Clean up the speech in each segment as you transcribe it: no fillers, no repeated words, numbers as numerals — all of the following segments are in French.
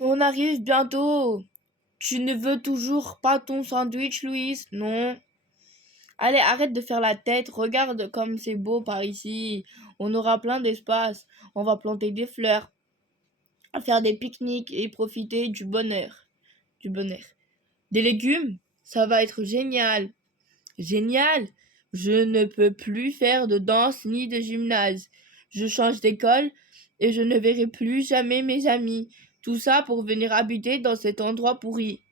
On arrive bientôt. Tu ne veux toujours pas ton sandwich, Louise? Non. Allez, arrête de faire la tête. Regarde comme c'est beau par ici. On aura plein d'espace. On va planter des fleurs, faire des pique-niques et profiter du bonheur. Du bonheur. Des légumes? Ça va être génial. Génial! Je ne peux plus faire de danse ni de gymnase. Je change d'école et je ne verrai plus jamais mes amis. Tout ça pour venir habiter dans cet endroit pourri.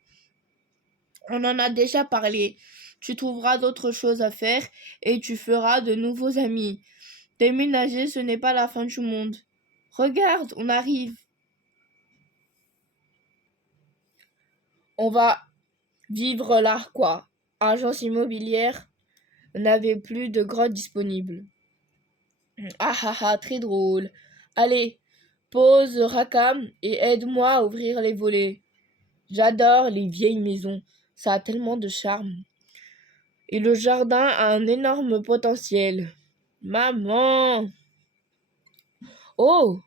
On en a déjà parlé. Tu trouveras d'autres choses à faire et tu feras de nouveaux amis. Déménager, ce n'est pas la fin du monde. Regarde, on arrive. On va vivre là, quoi. Agence immobilière n'avait plus de grotte disponible. Ah ah ah, très drôle. Allez, pose Rakam et aide-moi à ouvrir les volets. J'adore les vieilles maisons, ça a tellement de charme. Et le jardin a un énorme potentiel. Maman! Oh!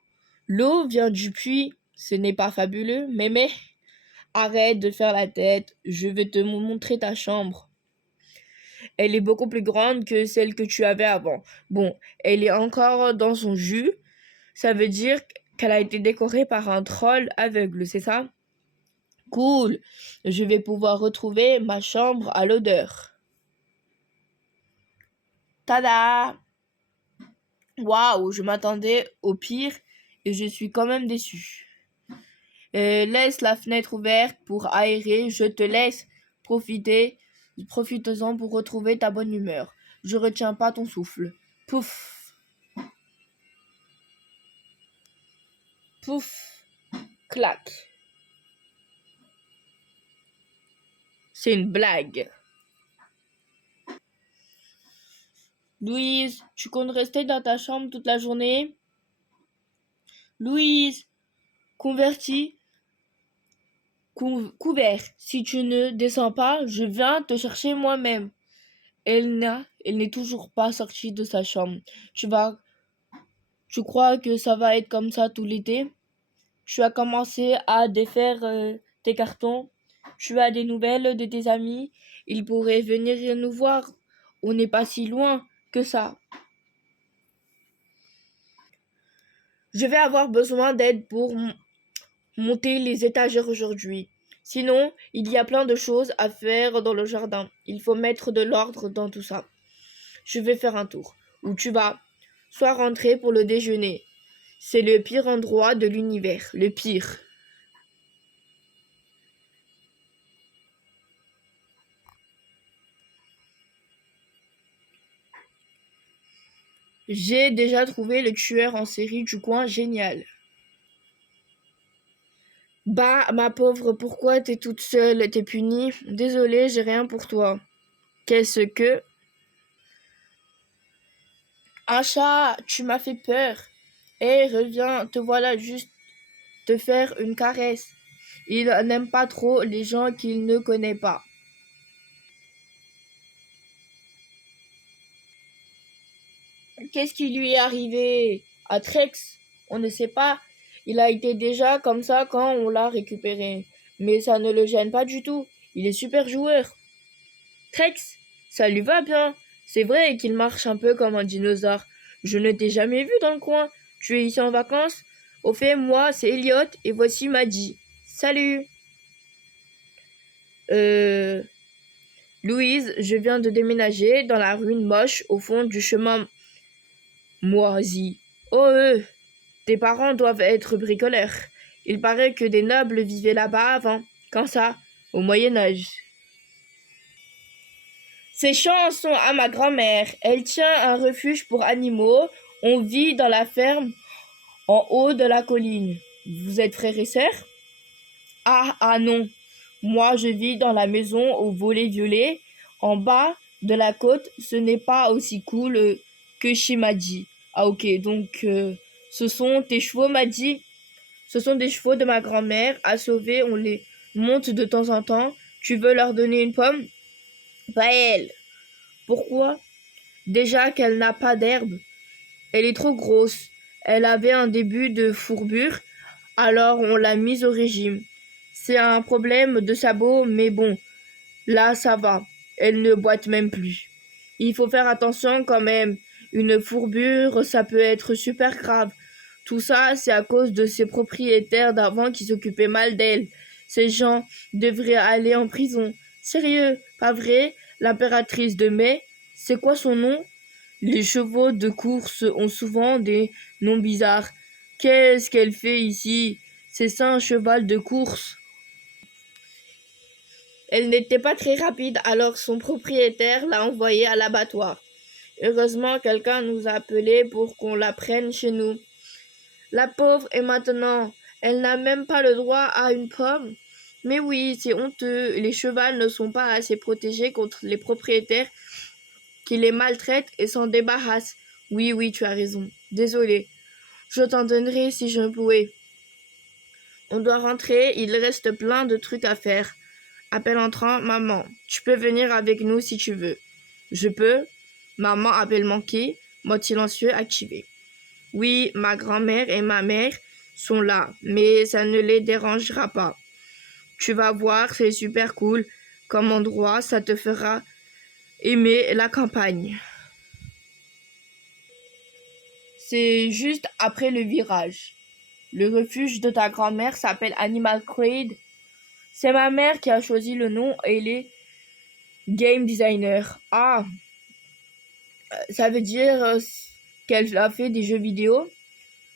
L'eau vient du puits, ce n'est pas fabuleux, mais, arrête de faire la tête, je vais te montrer ta chambre. Elle est beaucoup plus grande que celle que tu avais avant. Bon, elle est encore dans son jus. Ça veut dire qu'elle a été décorée par un troll aveugle, c'est ça? Cool. Je vais pouvoir retrouver ma chambre à l'odeur. Tada! Waouh, je m'attendais au pire et je suis quand même déçue. Laisse la fenêtre ouverte pour aérer, je te laisse profiter. Profite-en pour retrouver ta bonne humeur. Je retiens pas ton souffle. Pouf! Pouf! Clac! C'est une blague. Louise, tu comptes rester dans ta chambre toute la journée? Louise, converti, couvert. Si tu ne descends pas, je viens te chercher moi-même. Elle n'est toujours pas sortie de sa chambre. Tu crois que ça va être comme ça tout l'été? Tu as commencé à défaire tes cartons. Tu as des nouvelles de tes amis. Ils pourraient venir nous voir. On n'est pas si loin que ça. Je vais avoir besoin d'aide pour monter les étagères aujourd'hui. Sinon, il y a plein de choses à faire dans le jardin. Il faut mettre de l'ordre dans tout ça. Je vais faire un tour. Où tu vas? Sois rentré pour le déjeuner. C'est le pire endroit de l'univers. Le pire. J'ai déjà trouvé le tueur en série du coin génial. Bah, ma pauvre, pourquoi t'es toute seule? T'es punie? Désolée, j'ai rien pour toi. Qu'est-ce que... Un chat, tu m'as fait peur. Hé, reviens, te voilà juste te faire une caresse. Il n'aime pas trop les gens qu'il ne connaît pas. Qu'est-ce qui lui est arrivé à Trex? On ne sait pas. Il a été déjà comme ça quand on l'a récupéré. Mais ça ne le gêne pas du tout. Il est super joueur. Trex, ça lui va bien. C'est vrai qu'il marche un peu comme un dinosaure. Je ne t'ai jamais vu dans le coin. Tu es ici en vacances? Au fait, moi, c'est Elliot et voici Maddy. Salut. Euh... Louise, je viens de déménager dans la ruine moche au fond du chemin moisi. Oh, tes parents doivent être bricoleurs. Il paraît que des nobles vivaient là-bas avant. Quand ça? Au Moyen Âge. Ces champs sont à ma grand-mère. Elle tient un refuge pour animaux. On vit dans la ferme en haut de la colline. Vous êtes frères et sœurs? Ah non. Moi, je vis dans la maison au volet violet. En bas de la côte, ce n'est pas aussi cool que chez Maddy. Ah ok, donc ce sont tes chevaux, Maddy? Ce sont des chevaux de ma grand-mère. À sauver, on les monte de temps en temps. Tu veux leur donner une pomme? Pas elle. Pourquoi? Déjà qu'elle n'a pas d'herbe. Elle est trop grosse. Elle avait un début de fourbure. Alors on l'a mise au régime. C'est un problème de sabot, mais bon, là ça va. Elle ne boite même plus. Il faut faire attention quand même. Une fourbure, ça peut être super grave. Tout ça, c'est à cause de ses propriétaires d'avant qui s'occupaient mal d'elle. Ces gens devraient aller en prison. Sérieux, pas vrai? L'impératrice de Mai, c'est quoi son nom? Les chevaux de course ont souvent des noms bizarres. Qu'est-ce qu'elle fait ici? C'est ça un cheval de course? Elle n'était pas très rapide, alors son propriétaire l'a envoyée à l'abattoir. Heureusement, quelqu'un nous a appelés pour qu'on la prenne chez nous. La pauvre, et maintenant, elle n'a même pas le droit à une pomme. Mais oui, c'est honteux. Les chevaux ne sont pas assez protégés contre les propriétaires qui les maltraitent et s'en débarrassent. Oui, oui, tu as raison. Désolé. Je t'en donnerai si je pouvais. On doit rentrer, il reste plein de trucs à faire. Appelle entrant, maman. Tu peux venir avec nous si tu veux. Je peux. Maman, appel manqué. Mode silencieux activé. Oui, ma grand-mère et ma mère sont là, mais ça ne les dérangera pas. Tu vas voir, c'est super cool. Comme endroit, ça te fera aimer la campagne. C'est juste après le virage. Le refuge de ta grand-mère s'appelle Animal Crade. C'est ma mère qui a choisi le nom et elle est game designer. Ah, ça veut dire qu'elle a fait des jeux vidéo.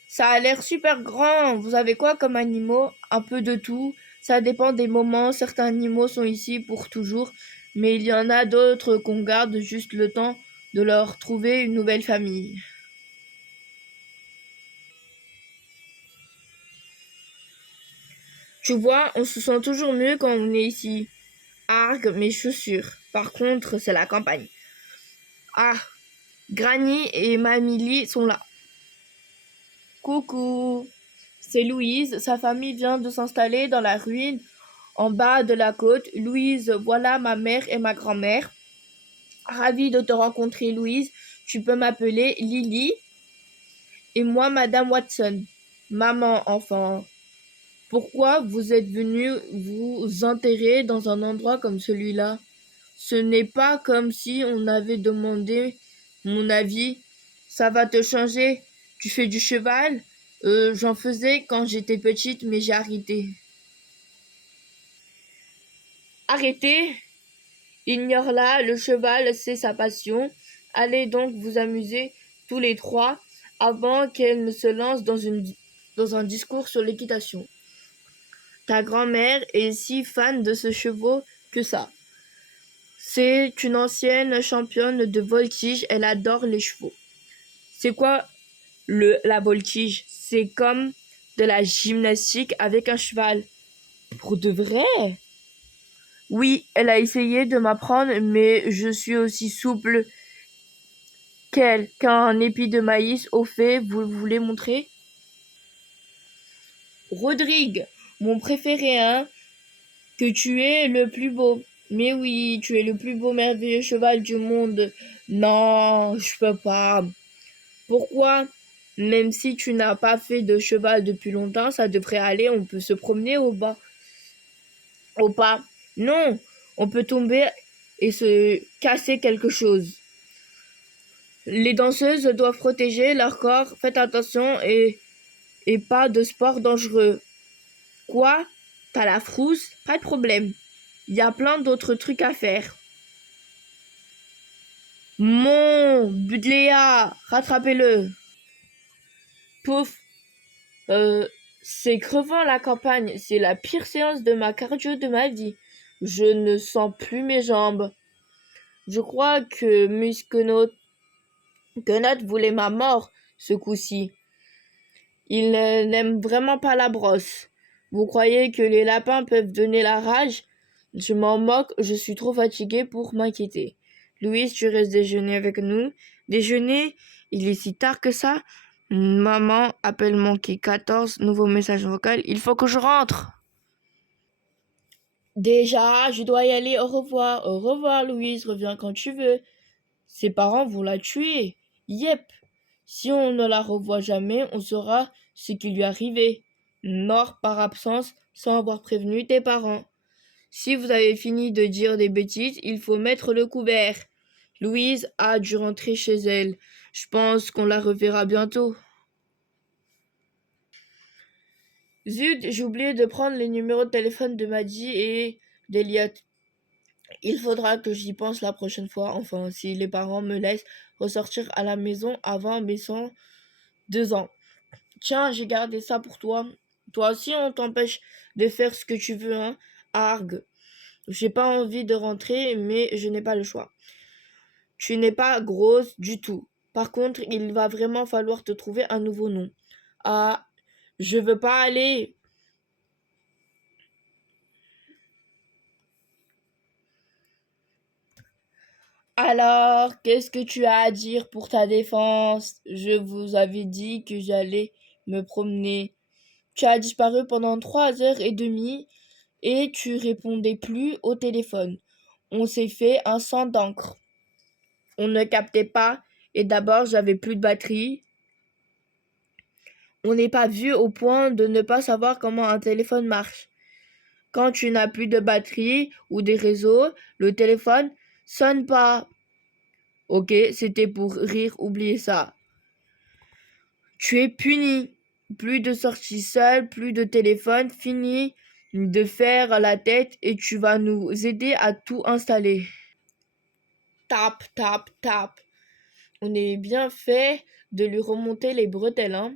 Ça a l'air super grand. Vous avez quoi comme animaux? Un peu de tout. Ça dépend des moments. Certains animaux sont ici pour toujours, mais il y en a d'autres qu'on garde juste le temps de leur trouver une nouvelle famille. Tu vois, on se sent toujours mieux quand on est ici. Argue mes chaussures. Par contre, c'est la campagne. Ah, Granny et Mamie sont là. Coucou, c'est Louise. Sa famille vient de s'installer dans la ruine en bas de la côte. Louise, voilà ma mère et ma grand-mère. Ravie de te rencontrer, Louise. Tu peux m'appeler Lily. Et moi, Madame Watson. Maman, enfant. Pourquoi vous êtes venu vous enterrer dans un endroit comme celui-là? Ce n'est pas comme si on avait demandé mon avis. Ça va te changer. Tu fais du cheval? J'en faisais quand j'étais petite, mais j'ai arrêté. Arrêtez? Ignore-la, le cheval, c'est sa passion. Allez donc vous amuser tous les trois avant qu'elle ne se lance dans un discours sur l'équitation. Ta grand-mère est si fan de ce cheval que ça. C'est une ancienne championne de voltige, elle adore les chevaux. C'est quoi la voltige? C'est comme de la gymnastique avec un cheval. Pour de vrai? Oui, elle a essayé de m'apprendre, mais je suis aussi souple qu'un épi de maïs. Au fait, vous voulez montrer? Rodrigue, mon préféré, hein? Que tu es le plus beau. Mais oui, tu es le plus beau merveilleux cheval du monde. Non, je peux pas. Pourquoi? Même si tu n'as pas fait de cheval depuis longtemps, ça devrait aller, on peut se promener au pas. Non, on peut tomber et se casser quelque chose. Les danseuses doivent protéger leur corps, faites attention et pas de sport dangereux. Quoi? T'as la frousse? Pas de problème. Il y a plein d'autres trucs à faire. Mon Budléa, rattrapez-le. Pouf, c'est crevant la campagne, c'est la pire séance de ma cardio de ma vie. Je ne sens plus mes jambes. Je crois que Muskenot voulait ma mort ce coup-ci. Il n'aime vraiment pas la brosse. Vous croyez que les lapins peuvent donner la rage? Je m'en moque, je suis trop fatiguée pour m'inquiéter. Louise, tu restes déjeuner avec nous? Déjeuner? Il est si tard que ça? Maman, appel manqué 14, nouveau message vocal. Il faut que je rentre. Déjà, je dois y aller. Au revoir. Au revoir, Louise. Reviens quand tu veux. Ses parents vont la tuer. Yep. Si on ne la revoit jamais, on saura ce qui lui est arrivé. Nord par absence sans avoir prévenu tes parents. Si vous avez fini de dire des bêtises, il faut mettre le couvert. Louise a dû rentrer chez elle. Je pense qu'on la reverra bientôt. Zut, j'ai oublié de prendre les numéros de téléphone de Maddy et d'Eliott. Il faudra que j'y pense la prochaine fois, enfin, si les parents me laissent ressortir à la maison avant mes 102 ans. Tiens, j'ai gardé ça pour toi. Toi aussi, on t'empêche de faire ce que tu veux, hein. Argue. J'ai pas envie de rentrer, mais je n'ai pas le choix. Tu n'es pas grosse du tout. Par contre, il va vraiment falloir te trouver un nouveau nom. Ah, je veux pas aller. Alors, qu'est-ce que tu as à dire pour ta défense? Je vous avais dit que j'allais me promener. Tu as disparu pendant 3 heures et demie et tu répondais plus au téléphone. On s'est fait un sang d'encre. On ne captait pas et d'abord j'avais plus de batterie. On n'est pas vieux au point de ne pas savoir comment un téléphone marche. Quand tu n'as plus de batterie ou des réseaux, le téléphone sonne pas. Ok, c'était pour rire, oubliez ça. Tu es puni. Plus de sorties seules, plus de téléphone, fini de faire la tête et tu vas nous aider à tout installer. Tap, tap, tap. On est bien fait de lui remonter les bretelles, hein.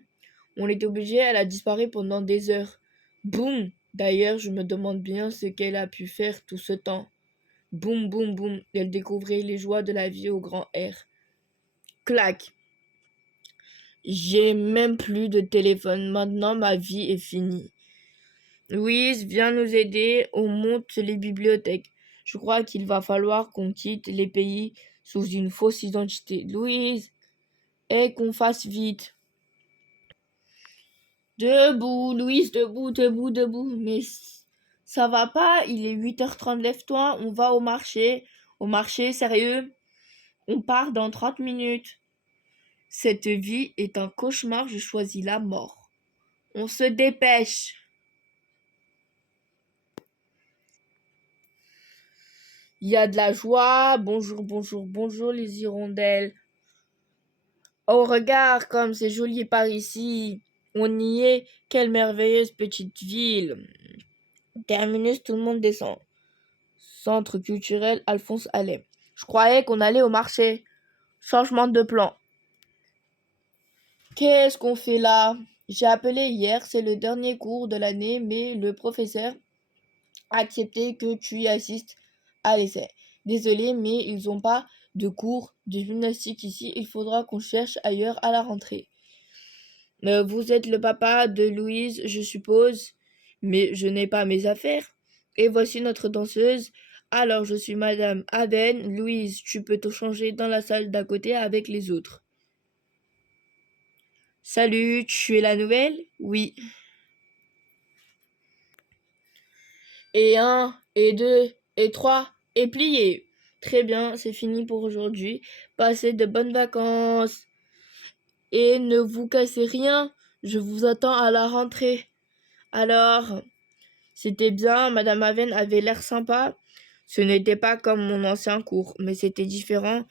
On est obligé, elle a disparu pendant des heures. Boum. D'ailleurs, je me demande bien ce qu'elle a pu faire tout ce temps. Boum, boum, boum. Elle découvrait les joies de la vie au grand air. Clac. J'ai même plus de téléphone. Maintenant, ma vie est finie. Louise, viens nous aider. On monte les bibliothèques. Je crois qu'il va falloir qu'on quitte les pays sous une fausse identité. Louise, et qu'on fasse vite. Debout, Louise, debout, debout, debout. Mais ça va pas, il est 8h30, lève-toi, on va au marché. Au marché, sérieux? On part dans 30 minutes. Cette vie est un cauchemar, je choisis la mort. On se dépêche. Il y a de la joie. Bonjour, bonjour, bonjour les hirondelles. Oh, regarde comme c'est joli par ici. On y est. Quelle merveilleuse petite ville. Terminus, tout le monde descend. Centre culturel Alphonse Allais. Je croyais qu'on allait au marché. Changement de plan. Qu'est-ce qu'on fait là? J'ai appelé hier, c'est le dernier cours de l'année, mais le professeur a accepté que tu y assistes à l'essai. Désolé, mais ils n'ont pas de cours de gymnastique ici, il faudra qu'on cherche ailleurs à la rentrée. Vous êtes le papa de Louise, je suppose, mais je n'ai pas mes affaires. Et voici notre danseuse. Alors, je suis Madame Aden. Louise, tu peux te changer dans la salle d'à côté avec les autres. Salut, tu es la nouvelle? Oui. Et 1, et 2, et 3, et plié. Très bien, c'est fini pour aujourd'hui. Passez de bonnes vacances. Et ne vous cassez rien, je vous attends à la rentrée. Alors, c'était bien, Madame Aven avait l'air sympa. Ce n'était pas comme mon ancien cours, mais c'était différent.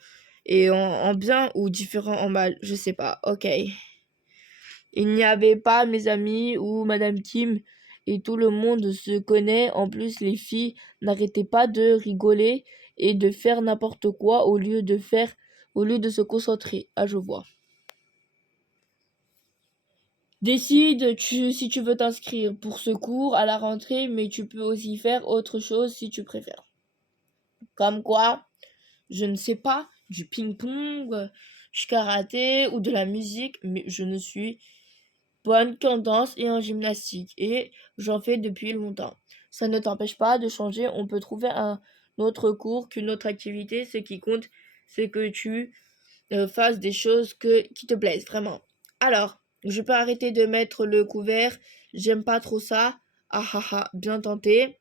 Et en bien ou différent en mal, je sais pas. Ok. Il n'y avait pas mes amis ou Madame Kim et tout le monde se connaît. En plus, les filles n'arrêtaient pas de rigoler et de faire n'importe quoi au lieu de se concentrer. Ah, je vois. Décide si tu veux t'inscrire pour ce cours à la rentrée, mais tu peux aussi faire autre chose si tu préfères. Comme quoi, je ne sais pas, du ping-pong, du karaté ou de la musique, mais je ne suis bonne qu'en danse et en gymnastique, et j'en fais depuis longtemps. Ça ne t'empêche pas de changer, on peut trouver un autre cours qu'une autre activité. Ce qui compte, c'est que tu fasses des choses qui te plaisent, vraiment. Alors, je peux arrêter de mettre le couvert, j'aime pas trop ça. Ah ah ah, bien tenté.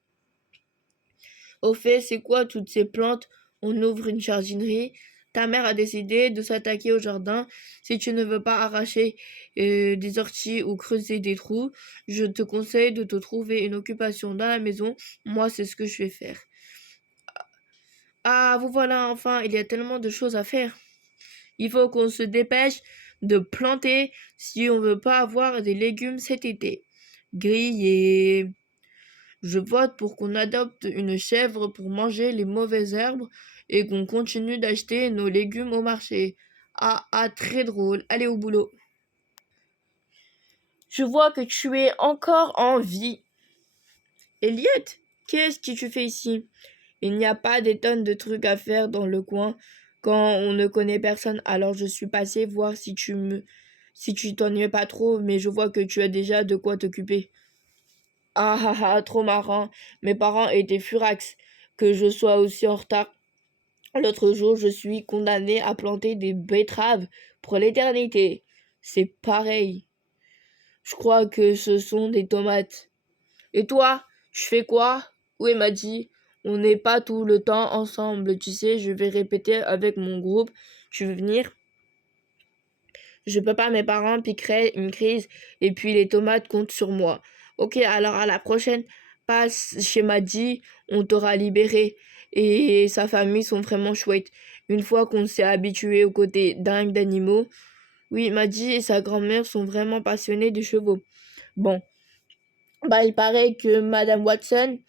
Au fait, c'est quoi toutes ces plantes? On ouvre une jardinerie. Ta mère a décidé de s'attaquer au jardin. Si tu ne veux pas arracher des orties ou creuser des trous, je te conseille de te trouver une occupation dans la maison. Moi, c'est ce que je vais faire. Ah, vous voilà enfin, il y a tellement de choses à faire. Il faut qu'on se dépêche de planter si on veut pas avoir des légumes cet été. Grillés. Je vote pour qu'on adopte une chèvre pour manger les mauvaises herbes et qu'on continue d'acheter nos légumes au marché. Ah, très drôle. Allez au boulot. Je vois que tu es encore en vie. Elliot, qu'est-ce que tu fais ici? Il n'y a pas des tonnes de trucs à faire dans le coin quand on ne connaît personne, alors je suis passée voir si tu t'ennuyais pas trop, mais je vois que tu as déjà de quoi t'occuper. Trop marrant. Mes parents étaient furax que je sois aussi en retard. L'autre jour, je suis condamnée à planter des betteraves pour l'éternité. C'est pareil. Je crois que ce sont des tomates. Et toi, tu fais quoi? Oui, m'a dit. On n'est pas tout le temps ensemble. Tu sais, je vais répéter avec mon groupe. Tu veux venir? Je peux pas, mes parents piqueraient une crise et puis les tomates comptent sur moi. Ok, alors à la prochaine, passe chez Maddy, on t'aura libéré. Et sa famille sont vraiment chouettes. Une fois qu'on s'est habitué au côté dingue d'animaux, oui, Maddy et sa grand-mère sont vraiment passionnés de chevaux. Bon, bah il paraît que Madame Watson,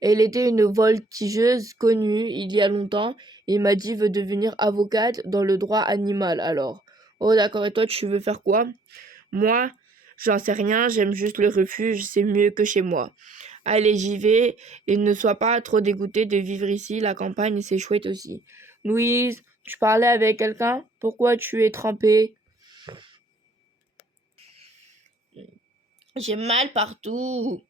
elle était une voltigeuse connue il y a longtemps et Maddy veut devenir avocate dans le droit animal alors. Oh d'accord, et toi tu veux faire quoi? Moi, j'en sais rien, j'aime juste le refuge, c'est mieux que chez moi. Allez, j'y vais, et ne sois pas trop dégoûté de vivre ici, la campagne, c'est chouette aussi. Louise, tu parlais avec quelqu'un? Pourquoi tu es trempée? J'ai mal partout.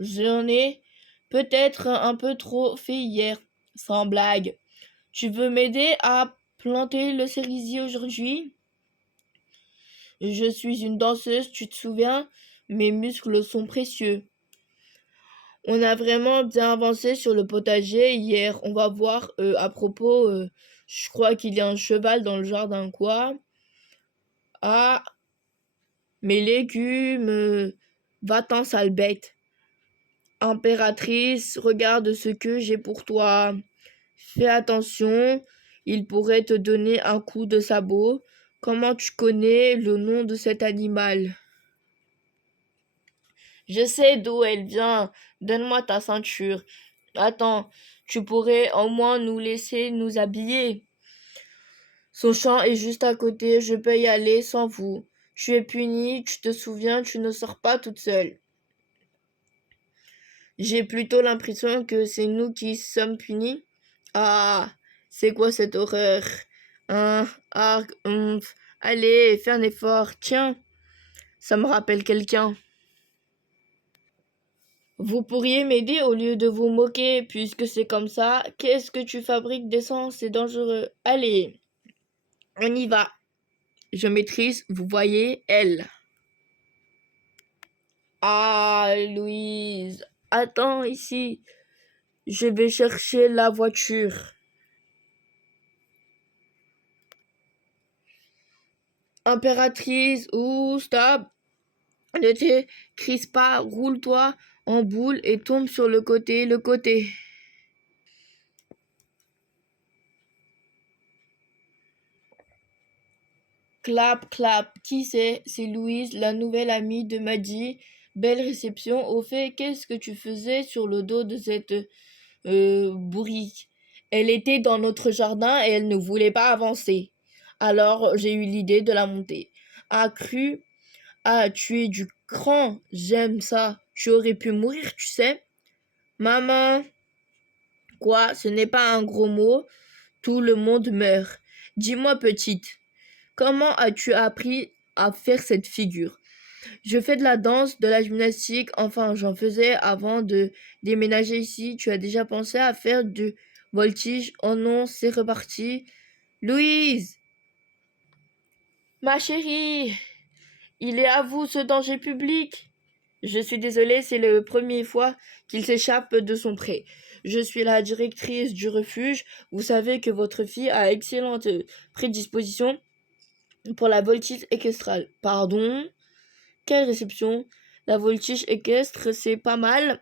J'en ai peut-être un peu trop fait hier, sans blague. Tu veux m'aider à planter le cerisier aujourd'hui? Je suis une danseuse, tu te souviens? Mes muscles sont précieux. On a vraiment bien avancé sur le potager hier. On va voir à propos, je crois qu'il y a un cheval dans le jardin, quoi. Ah, mes légumes, va-t'en, sale bête. Impératrice, regarde ce que j'ai pour toi. Fais attention, il pourrait te donner un coup de sabot. Comment tu connais le nom de cet animal? Je sais d'où elle vient. Donne-moi ta ceinture. Attends, tu pourrais au moins nous laisser nous habiller. Son champ est juste à côté, je peux y aller sans vous. Tu es punie, tu te souviens, tu ne sors pas toute seule. J'ai plutôt l'impression que c'est nous qui sommes punis. Ah, c'est quoi cette horreur? Allez, fais un effort. Tiens, ça me rappelle quelqu'un. Vous pourriez m'aider au lieu de vous moquer, puisque c'est comme ça. Qu'est-ce que tu fabriques d'essence? C'est dangereux. Allez, on y va. Je maîtrise, vous voyez, elle. Ah, Louise, attends ici. Je vais chercher la voiture. Impératrice, ou stop. Ne te crispe pas, roule-toi en boule et tombe sur le côté, le côté. Clap, clap. Qui c'est? C'est Louise, la nouvelle amie de Maddy. Belle réception. Au fait, qu'est-ce que tu faisais sur le dos de cette bourrique? Elle était dans notre jardin et elle ne voulait pas avancer. Alors j'ai eu l'idée de la monter. Accru, tu es du cran. J'aime ça. Tu aurais pu mourir, tu sais. Maman, quoi? Ce n'est pas un gros mot. Tout le monde meurt. Dis-moi, petite. Comment as-tu appris à faire cette figure? Je fais de la danse, de la gymnastique, enfin j'en faisais avant de déménager ici. Tu as déjà pensé à faire du voltige? Oh non, c'est reparti. Louise, ma chérie, il est à vous ce danger public. Je suis désolée, c'est la première fois qu'il s'échappe de son pré. Je suis la directrice du refuge. Vous savez que votre fille a excellente prédisposition pour la voltige équestrale. Pardon? Quelle réception? La voltige équestre, c'est pas mal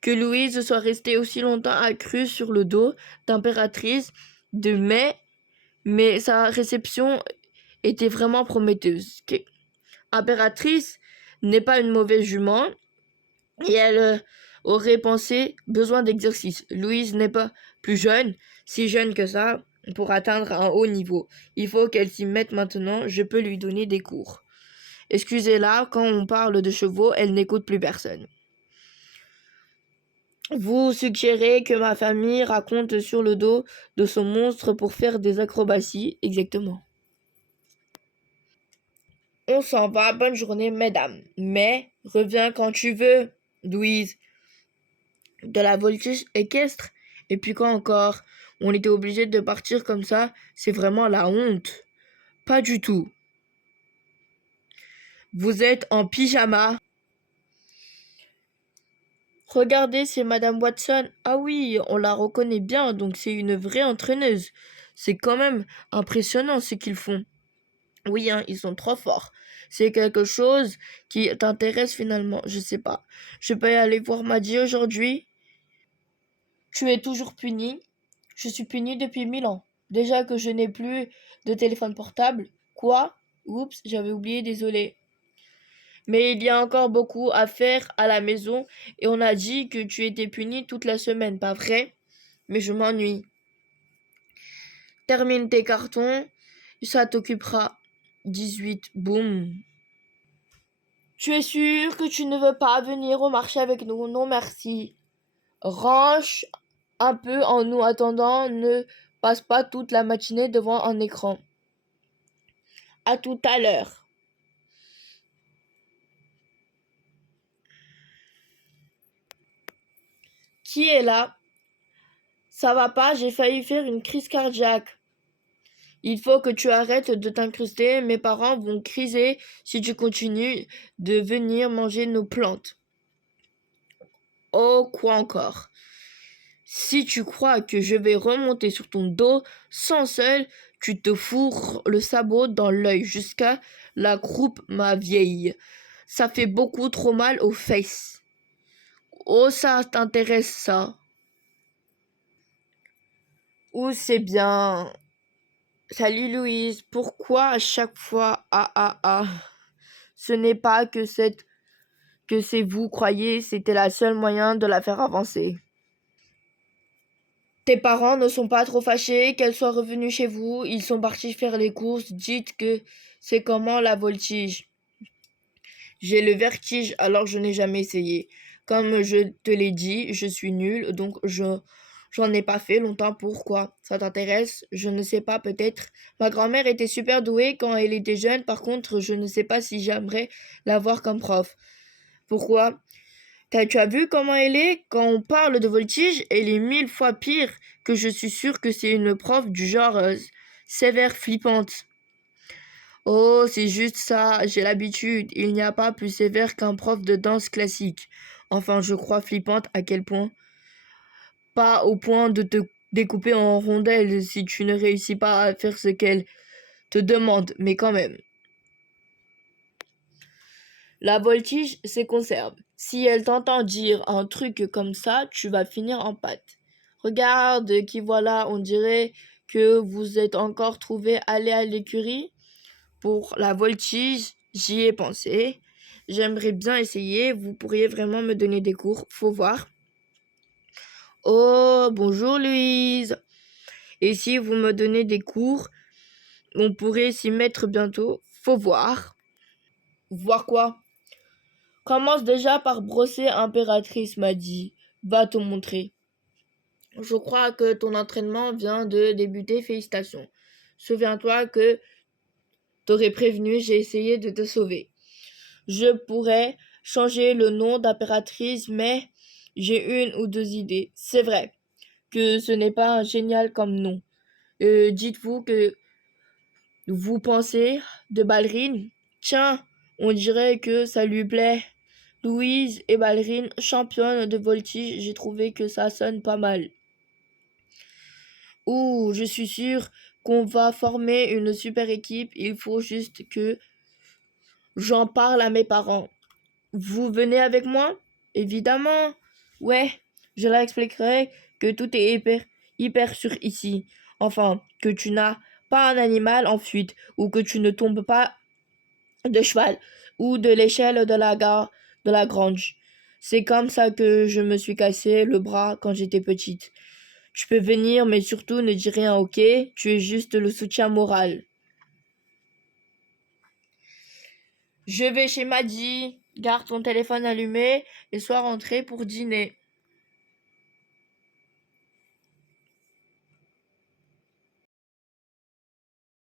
que Louise soit restée aussi longtemps accrue sur le dos d'impératrice de mai, mais sa réception était vraiment prometteuse. Impératrice n'est pas une mauvaise jument et elle aurait pensé besoin d'exercice. Louise n'est pas plus jeune, si jeune que ça, pour atteindre un haut niveau. Il faut qu'elle s'y mette maintenant, je peux lui donner des cours. Excusez-la, quand on parle de chevaux, elle n'écoute plus personne. Vous suggérez que ma famille raconte sur le dos de son monstre pour faire des acrobaties? Exactement. On s'en va, bonne journée, mesdames. Mais reviens quand tu veux, Louise. De la voltige équestre? Et puis quoi encore? On était obligé de partir comme ça, c'est vraiment la honte. Pas du tout. Vous êtes en pyjama. Regardez, c'est Madame Watson. Ah oui, on la reconnaît bien, donc c'est une vraie entraîneuse. C'est quand même impressionnant ce qu'ils font. Oui, hein, ils sont trop forts. C'est quelque chose qui t'intéresse finalement, je sais pas. Je peux aller voir Maddy aujourd'hui? Tu es toujours puni? Je suis puni depuis 1000 ans. Déjà que je n'ai plus de téléphone portable. Quoi? Oups, j'avais oublié, désolé. Mais il y a encore beaucoup à faire à la maison et on a dit que tu étais puni toute la semaine, pas vrai? Mais je m'ennuie. Termine tes cartons, ça t'occupera. 18, boum. Tu es sûr que tu ne veux pas venir au marché avec nous? Non, merci. Range un peu en nous attendant, ne passe pas toute la matinée devant un écran. À tout à l'heure. Qui est là? Ça va pas, j'ai failli faire une crise cardiaque. Il faut que tu arrêtes de t'incruster, mes parents vont criser si tu continues de venir manger nos plantes. Oh, quoi encore? Si tu crois que je vais remonter sur ton dos sans seul, tu te fourres le sabot dans l'œil jusqu'à la croupe, ma vieille. Ça fait beaucoup trop mal aux fesses. Oh, ça t'intéresse ça? Ou c'est bien. Salut Louise, pourquoi à chaque fois Ce n'est pas que c'est vous croyez, c'était la seule moyen de la faire avancer. Tes parents ne sont pas trop fâchés qu'elle soit revenue chez vous, ils sont partis faire les courses, dites que c'est comment la voltige. J'ai le vertige alors je n'ai jamais essayé. Comme je te l'ai dit, je suis nulle, donc j'en ai pas fait longtemps. Pourquoi? Ça t'intéresse? Je ne sais pas, peut-être. Ma grand-mère était super douée quand elle était jeune, par contre, je ne sais pas si j'aimerais la voir comme prof. Pourquoi? Tu as vu comment elle est? Quand on parle de voltige, elle est 1000 fois pire que je suis sûre que c'est une prof du genre sévère flippante. Oh, c'est juste ça, j'ai l'habitude. Il n'y a pas plus sévère qu'un prof de danse classique. Enfin, je crois flippante à quel point? Pas au point de te découper en rondelles si tu ne réussis pas à faire ce qu'elle te demande, mais quand même. La voltige, c'est conserve. Si elle t'entend dire un truc comme ça, tu vas finir en pâte. Regarde, qui voilà, on dirait que vous êtes encore trouvé aller à l'écurie. Pour la voltige, j'y ai pensé. J'aimerais bien essayer. Vous pourriez vraiment me donner des cours. Faut voir. Oh, bonjour Louise. Et si vous me donnez des cours, on pourrait s'y mettre bientôt. Faut voir. Voir quoi? Commence déjà par brosser impératrice, m'a dit. Va te montrer. Je crois que ton entraînement vient de débuter. Félicitations. Souviens-toi que t'aurais prévenu, j'ai essayé de te sauver. Je pourrais changer le nom d'impératrice, mais j'ai une ou deux idées. C'est vrai que ce n'est pas génial comme nom. Dites-vous que vous pensez de ballerine? Tiens, on dirait que ça lui plaît. Louise est ballerine championne de voltige. J'ai trouvé que ça sonne pas mal. Ouh, je suis sûre qu'on va former une super équipe. Il faut juste que j'en parle à mes parents. Vous venez avec moi? Évidemment. Ouais, je leur expliquerai que tout est hyper sûr ici. Enfin, que tu n'as pas un animal en fuite ou que tu ne tombes pas de cheval ou de l'échelle de la grange. C'est comme ça que je me suis cassé le bras quand j'étais petite. Tu peux venir, mais surtout ne dis rien, ok? Tu es juste le soutien moral. Je vais chez Maddy, garde ton téléphone allumé et sois rentré pour dîner.